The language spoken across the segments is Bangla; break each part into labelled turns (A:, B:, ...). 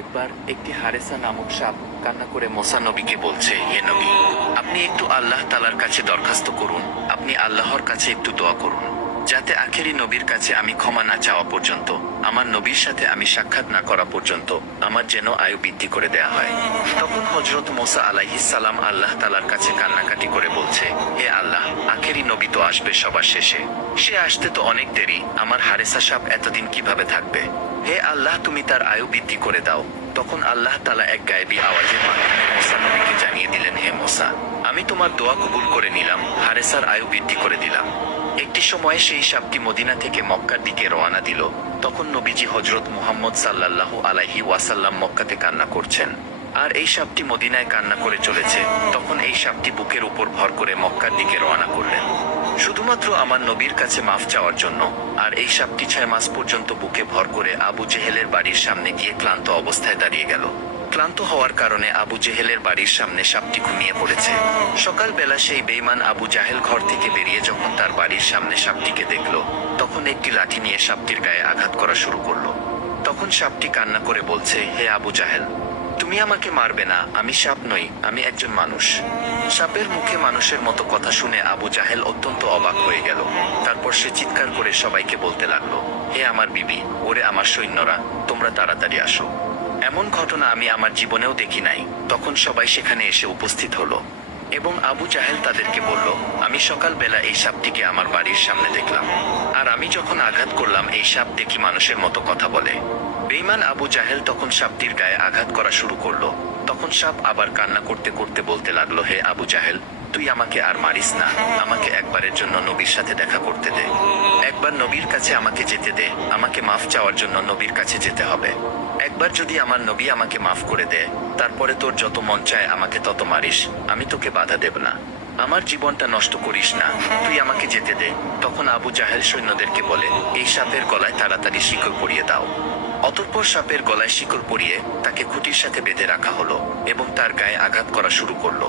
A: একবার একটি হারেসা নামক সাপ কান্না করে মোসা নবীকে বলছে হে নবী আপনি একটু আল্লাহ তালার কাছে দরখাস্ত করুন আপনি আল্লাহর কাছে একটু দোয়া করুন যাতে আখেরি নবীর কাছে আমি ক্ষমা না চাওয়া পর্যন্ত আমার নবীর সাথে আমি সাক্ষাৎ না করা পর্যন্ত আমার যেন আয়ু বৃদ্ধি করে দেয়া হয় তখন হজরত মোসা সালাম আল্লাহ তালার কাছে কান্নাকাটি করে বলছে হে আল্লাহ আখেরি নবী তো আসবে সবার শেষে সে আসতে তো অনেক দেরি আমার হারেসা সাপ এতদিন কিভাবে থাকবে হে আল্লাহ তুমি তার আয়ু বৃদ্ধি করে দাও তখন আল্লাহ তালা এক গায়েবি আওয়াজের মাধ্যমে মোসা নবীকে জানিয়ে দিলেন হে মোসা আমি তোমার দোয়া কবুল করে নিলাম হারেসার আয়ু বৃদ্ধি করে দিলাম একটি সময়ে সেই সাপটি মদিনা থেকে মক্কার দিকে রওনা দিল তখন নবীজি হজরত মুহাম্মদ সাল্লাল্লাহু আলাইহি ওয়াসাল্লাম মক্কাতে কান্না করছেন আর এই সাপটি মদিনায় কান্না করে চলেছে তখন এই সাপটি বুকের উপর ভর করে মক্কার দিকে রওনা করলেন শুধুমাত্র আমার নবীর কাছে মাফ চাওয়ার জন্য আর এই সাপটি ছয় মাস পর্যন্ত বুকে ভর করে আবু জেহেলের বাড়ির সামনে গিয়ে ক্লান্ত অবস্থায় দাঁড়িয়ে গেল ক্লান্ত হওয়ার কারণে আবু জেহেলের বাড়ির সামনে সাপটি ঘুমিয়ে পড়েছে সকালবেলা সেই বেইমান আবু জাহেল ঘর থেকে বেরিয়ে যখন তার বাড়ির সামনে সাপটিকে দেখল তখন একটি লাঠি নিয়ে সাপটির গায়ে আঘাত করা শুরু করলো তখন সাপটি কান্না করে বলছে হে আবু জাহেল তুমি আমাকে মারবে না আমি সাপ নই আমি একজন মানুষ সাপের মুখে মানুষের মতো কথা শুনে আবু জাহেল অত্যন্ত অবাক হয়ে গেল তারপর সে চিৎকার করে সবাইকে বলতে লাগলো হে আমার বিবি ওরে আমার সৈন্যরা তোমরা তাড়াতাড়ি আসো এমন ঘটনা আমি আমার জীবনেও দেখি নাই তখন সবাই সেখানে এসে উপস্থিত হলো এবং আবু চাহেল তাদেরকে বলল আমি সকালবেলা এই সাপটিকে আমার বাড়ির সামনে দেখলাম আর আমি যখন আঘাত করলাম এই সাপ দেখি মানুষের মতো কথা বলে বেইমান আবু চাহেল তখন সাপটির গায়ে আঘাত করা শুরু করলো তখন সাপ আবার কান্না করতে করতে বলতে লাগলো হে আবু চাহেল তুই আমাকে আর মারিস না আমাকে একবারের জন্য নবীর সাথে দেখা করতে দে একবার নবীর কাছে আমাকে যেতে দে আমাকে মাফ চাওয়ার জন্য নবীর কাছে যেতে হবে একবার যদি আমার নবী আমাকে মাফ করে দেয় তারপরে তোর যত মন চায় আমাকে তত মারিস আমি তোকে বাধা দেব না আমার জীবনটা নষ্ট করিস না তুই আমাকে যেতে দে তখন আবু জাহেল সৈন্যদেরকে বলে এই সাপের গলায় তাড়াতাড়ি শিকড় পরিয়ে দাও অতঃপর সাপের গলায় শিকড় পরিয়ে তাকে খুঁটির সাথে বেঁধে রাখা হলো এবং তার গায়ে আঘাত করা শুরু করলো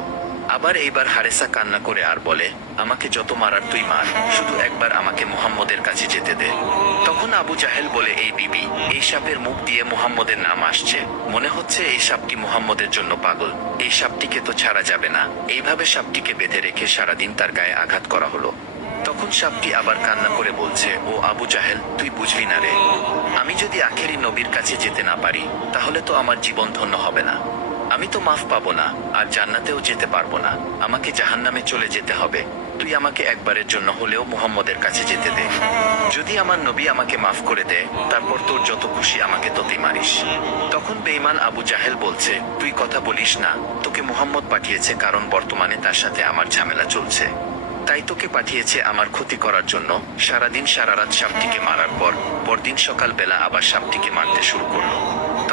A: আবার এইবার হারেসা কান্না করে আর বলে আমাকে যত মারার তুই মার শুধু একবার আমাকে মুহাম্মদের কাছে যেতে দে তখন আবু জাহেল বলে এই বিবি এই সাপের মুখ দিয়ে মুহাম্মদের নাম আসছে মনে হচ্ছে এই সাপটি মুহাম্মদের জন্য পাগল এই সাপটিকে তো ছাড়া যাবে না এইভাবে সাপটিকে বেঁধে রেখে সারাদিন তার গায়ে আঘাত করা হলো তখন সাপটি আবার কান্না করে বলছে ও আবু জাহেল তুই বুঝলি না রে আমি যদি আখেরি নবীর কাছে যেতে না পারি তাহলে তো আমার জীবন ধন্য হবে না আমি তো মাফ পাবো না আর জান্নাতেও যেতে পারবো না আমাকে জাহান্নামে চলে যেতে হবে তুই আমাকে একবারের জন্য হলেও মুহাম্মদের কাছে যেতে দে যদি আমার নবী আমাকে মাফ করে দে তারপর তোর যত খুশি আমাকে ততই মারিস তখন বেইমান আবু জাহেল বলছে তুই কথা বলিস না তোকে মুহাম্মদ পাঠিয়েছে কারণ বর্তমানে তার সাথে আমার ঝামেলা চলছে তাই তোকে পাঠিয়েছে আমার ক্ষতি করার জন্য সারাদিন সারারাত সাপটিকে মারার পর পরদিন সকালবেলা আবার সাপটিকে মারতে শুরু করলো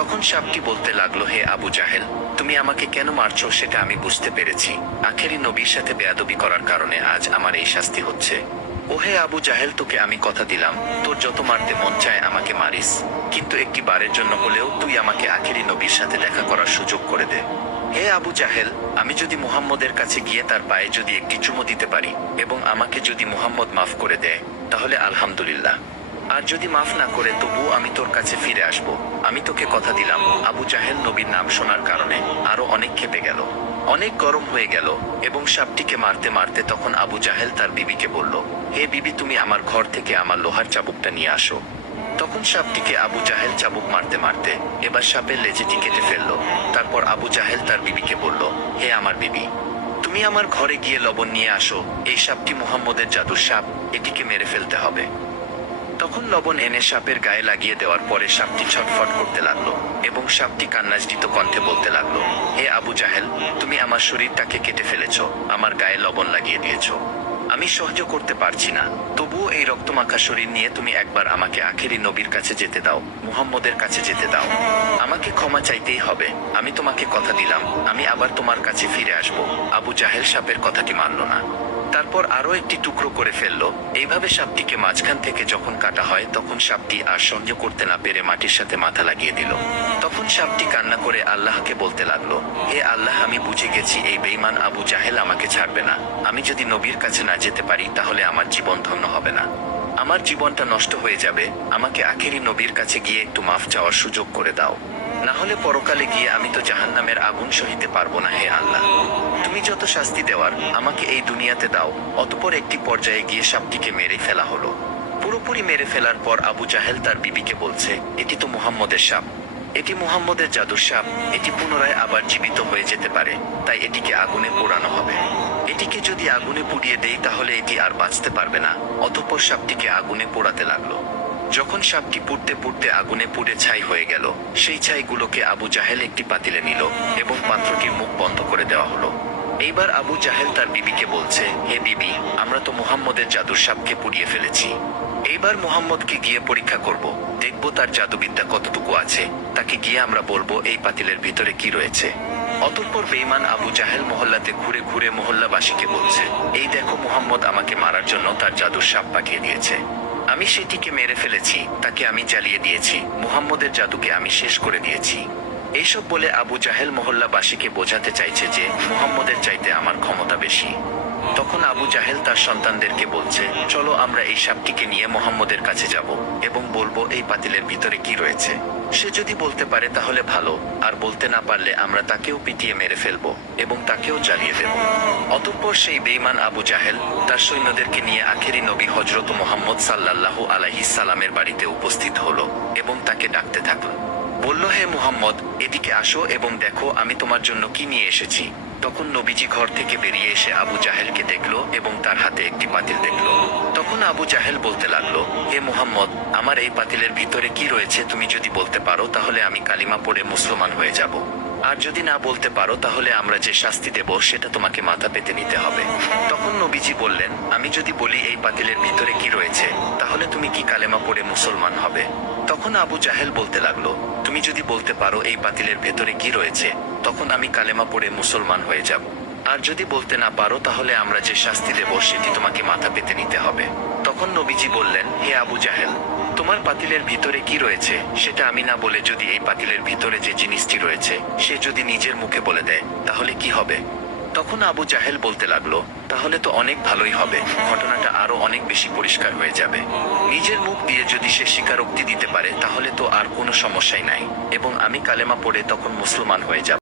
A: তখন সাপটি বলতে লাগলো হে আবু জাহেল তুমি আমাকে কেন মারছ সেটা আমি বুঝতে পেরেছি আখেরি নবীর সাথে বেয়াদবি করার কারণে আজ আমার এই শাস্তি হচ্ছে ওহে আবু জাহেল তোকে আমি কথা দিলাম তোর যত মারতে মন চায় আমাকে মারিস কিন্তু একটি বারের জন্য হলেও তুই আমাকে আখেরি নবীর সাথে দেখা করার সুযোগ করে দে হে আবু জাহেল আমি যদি মুহাম্মদের কাছে গিয়ে তার পায়ে যদি একটি চুমো দিতে পারি এবং আমাকে যদি মুহাম্মদ মাফ করে দেয় তাহলে আলহামদুলিল্লাহ আর যদি মাফ না করে তবু আমি তোর কাছে ফিরে আসব আমি তোকে কথা দিলাম আবু জাহেল নবীর নাম শোনার কারণে আরো অনেক খেপে গেল অনেক গরম হয়ে গেল এবং সাপটিকে মারতে মারতে তখন আবু জাহেল তার বিবিকে বলল হে বিবি তুমি আমার ঘর থেকে আমার লোহার চাবুকটা নিয়ে আসো তখন সাপটিকে আবু জাহেল চাবুক মারতে মারতে এবার সাপের লেজেটি কেটে ফেলল তারপর আবু জাহেল তার বিবিকে বলল হে আমার বিবি তুমি আমার ঘরে গিয়ে লবণ নিয়ে আসো এই সাপটি মুহাম্মদের জাদুর সাপ এটিকে মেরে ফেলতে হবে তখন লবণ এনে সাপের গায়ে লাগিয়ে দেওয়ার পরে সাপটি ছটফট করতে লাগলো এবং সাপটি কান্নাজিত কণ্ঠে বলতে লাগলো হে আবু জাহেল তুমি আমার শরীরটাকে কেটে ফেলেছ আমার গায়ে লবণ লাগিয়ে দিয়েছ আমি সহ্য করতে পারছি না তবুও এই রক্ত মাখা শরীর নিয়ে তুমি একবার আমাকে আখেরি নবীর কাছে যেতে দাও মুহাম্মদের কাছে যেতে দাও আমাকে ক্ষমা চাইতেই হবে আমি তোমাকে কথা দিলাম আমি আবার তোমার কাছে ফিরে আসব আবু জাহেল সাপের কথাটি মানল না তারপর আরও একটি টুকরো করে ফেলল এইভাবে সাপটিকে মাঝখান থেকে যখন কাটা হয় তখন সাপটি আর সহ্য করতে না পেরে মাটির সাথে মাথা লাগিয়ে দিল তখন সাপটি কান্না করে আল্লাহকে বলতে লাগলো হে আল্লাহ আমি বুঝে গেছি এই বেইমান আবু জাহেল আমাকে ছাড়বে না আমি যদি নবীর কাছে না যেতে পারি তাহলে আমার জীবন ধন্য হবে না আমার জীবনটা নষ্ট হয়ে যাবে আমাকে আখেরি নবীর কাছে গিয়ে একটু মাফ চাওয়ার সুযোগ করে দাও না হলে পরকালে গিয়ে আমি তো জাহান নামের আগুন সহিতে পারবো না হে আল্লাহ তুমি যত শাস্তি দেওয়ার আমাকে এই দুনিয়াতে দাও অতপর একটি পর্যায়ে গিয়ে সাপটিকে মেরে ফেলা হলো পুরোপুরি মেরে ফেলার পর আবু জাহেল তার বিবিকে বলছে এটি তো মুহাম্মদের সাপ এটি মুহাম্মদের জাদুর সাপ এটি পুনরায় আবার জীবিত হয়ে যেতে পারে তাই এটিকে আগুনে পোড়ানো হবে এটিকে যদি আগুনে পুড়িয়ে দেই তাহলে এটি আর বাঁচতে পারবে না অতপর সাপটিকে আগুনে পোড়াতে লাগলো যখন সাপটি পুড়তে পুড়তে আগুনে পুড়ে ছাই হয়ে গেল সেই ছাইগুলোকে আবু জাহেল একটি পাতিলে নিল এবং পাত্রটির মুখ বন্ধ করে দেওয়া হলো এইবার আবু জাহেল তার বিবিকে বলছে হে বিবি আমরা তো মুহাম্মদের জাদুর সাপকে পুড়িয়ে ফেলেছি এইবার মুহাম্মদকে গিয়ে পরীক্ষা করব দেখব তার জাদুবিদ্যা কতটুকু আছে তাকে গিয়ে আমরা বলবো এই পাতিলের ভিতরে কি রয়েছে অতঃপর বেইমান আবু জাহেল মহল্লাতে ঘুরে ঘুরে মহল্লাবাসীকে বলছে এই দেখো মুহাম্মদ আমাকে মারার জন্য তার জাদুর সাপ পাঠিয়ে দিয়েছে আমি সেটিকে মেরে ফেলেছি তাকে আমি জ্বালিয়ে দিয়েছি মুহাম্মদের জাদুকে আমি শেষ করে দিয়েছি এইসব বলে আবু জাহেল মহল্লাবাসীকে বোঝাতে চাইছে যে মুহাম্মদের চাইতে আমার ক্ষমতা বেশি তখন আবু জাহেল তার সন্তানদেরকে বলছে চলো আমরা এই সাপটিকে নিয়ে মোহাম্মদের কাছে যাব এবং বলবো এই পাতিলের ভিতরে কি রয়েছে সে যদি বলতে পারে তাহলে ভালো আর বলতে না পারলে আমরা তাকেও পিটিয়ে মেরে ফেলবো এবং তাকেও জ্বালিয়ে দেব অতঃপর সেই বেইমান আবু জাহেল তার সৈন্যদেরকে নিয়ে আখেরি নবী হজরত মোহাম্মদ সাল্লাহ আলাহি সালামের বাড়িতে উপস্থিত হলো এবং তাকে ডাকতে থাকলো বলল হে মুহাম্মদ এদিকে আসো এবং দেখো আমি তোমার জন্য কি নিয়ে এসেছি তখন নবীজি ঘর থেকে বেরিয়ে এসে আবু জাহেলকে দেখল এবং তার হাতে একটি পাতিল দেখল তখন আবু জাহেল বলতে লাগলো হে মুহাম্মদ আমার এই পাতিলের ভিতরে কি রয়েছে তুমি যদি বলতে পারো তাহলে আমি কালিমা পড়ে মুসলমান হয়ে যাব আর যদি না বলতে পারো তাহলে আমরা যে শাস্তি দেব সেটা তোমাকে মাথা পেতে নিতে হবে তখন নবীজি বললেন আমি যদি বলি এই পাতিলের ভিতরে কি রয়েছে তাহলে তুমি কি কালেমা পড়ে মুসলমান হবে তখন আবু জাহেল বলতে লাগলো তুমি যদি বলতে পারো এই পাতিলের ভেতরে কি রয়েছে তখন আমি কালেমা পড়ে মুসলমান হয়ে যাব আর যদি বলতে না পারো তাহলে আমরা যে শাস্তি দেব সেটি তোমাকে মাথা পেতে নিতে হবে তখন নবীজি বললেন হে আবু জাহেল তোমার পাতিলের ভিতরে কি রয়েছে সেটা আমি না বলে যদি এই পাতিলের ভিতরে যে জিনিসটি রয়েছে সে যদি নিজের মুখে বলে দেয় তাহলে কি হবে তখন আবু জাহেল বলতে লাগলো তাহলে তো অনেক ভালোই হবে ঘটনাটা আরো অনেক বেশি পরিষ্কার হয়ে যাবে নিজের মুখ দিয়ে যদি সে স্বীকারোক্তি দিতে পারে তাহলে তো আর কোনো সমস্যাই নাই এবং আমি কালেমা পড়ে তখন মুসলমান হয়ে যাব